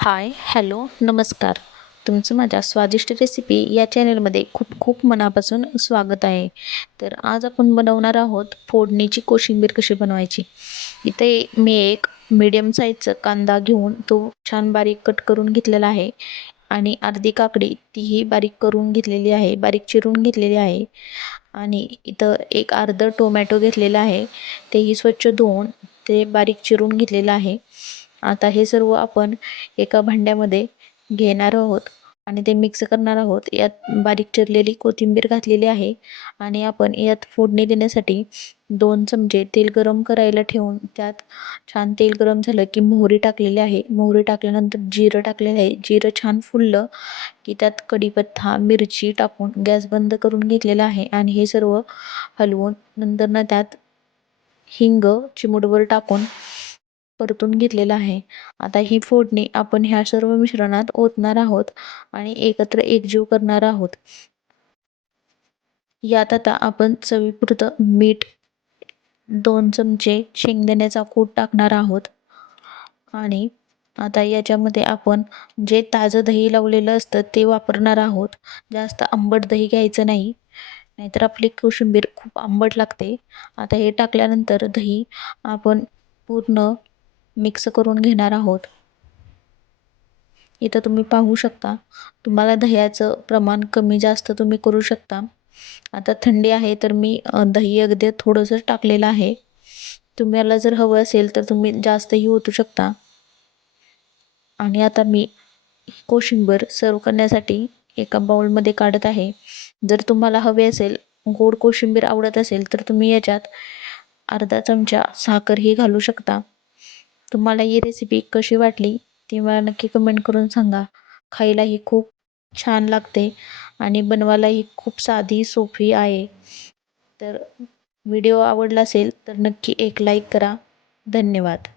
Hi hello नमस्कार. तुमचं माझ्या स्वादिष्ट रेसिपी या चॅनलमध्ये खूप खूप मनापासून स्वागत आहे. तर आज आपण बनवणार आहोत फोडणीची कोशिंबीर कशी बनवायची? इथे मी एक मीडियम साईजचं कांदा घेऊन तो छान बारीक कट करून घेतलेला आहे. आणि अर्धी काकडी तीही बारीक करून घेतलेली आहे बारीक चिरून घेतलेली आहे. आणि इथं एक अर्धं टोमॅटो घेतलेलं आहे. तेही स्वच्छ धुवून ते बारीक चिरून घेतलेलं आहे. आता हे सर्व आपण एका भांड्यामध्ये घेणार आहोत आणि ते मिक्स करणार आहोत. यात बारीक चिरलेली कोथिंबीर घातलेली आहे आणि आपण यात फोडणी देण्यासाठी दोन चमचे तेल गरम करायला ठेवून त्यात छान तेल गरम झालं की मोहरी टाकलेली आहे. मोहरी टाकल्यानंतर जिरं टाकलेलं आहे. जिरं छान फुललं की त्यात कढीपत्ता मिरची टाकून गॅस बंद करून घेतलेला आहे आणि हे सर्व हलवून नंतर ना त्यात हिंग चिमूटभर टाकून परतून घेतलेलं आहे. आता ही फोडणी आपण ह्या सर्व मिश्रणात ओतणार आहोत आणि एकत्र एकजीव करणार आहोत. यात आता आपण चवीपुरतं मीठ दोन चमचे शेंगदाण्याचा कूट टाकणार आहोत. आणि आता याच्यामध्ये आपण जे ताजं दही लावलेलं असतं ते वापरणार आहोत. जास्त आंबट दही घ्यायचं नाही नाहीतर आपली कोशिंबीर खूप आंबट लागते. आता हे टाकल्यानंतर दही आपण पूर्ण मिक्स करून घेणार आहोत. इथं तुम्ही पाहू शकता तुम्हाला दह्याचं प्रमाण कमी जास्त तुम्ही करू शकता. आता थंडी आहे तर मी दही अगदी थोडंसं टाकलेलं आहे. तुम्हाला जर हवं असेल तर तुम्ही जास्तही ओतू शकता. आणि आता मी कोशिंबीर सर्व करण्यासाठी एका बाउलमध्ये काढत आहे. जर तुम्हाला हवे असेल गोड कोशिंबीर आवडत असेल तर तुम्ही याच्यात अर्धा चमचा साखरही घालू शकता. तुम्हाला ही रेसिपी कशी वाटली ती मला नक्की कमेंट करून सांगा. खायलाही खूप छान लागते आणि बनवायलाही खूप साधी सोपी आहे. तर व्हिडिओ आवडला असेल तर नक्की एक लाईक करा. धन्यवाद.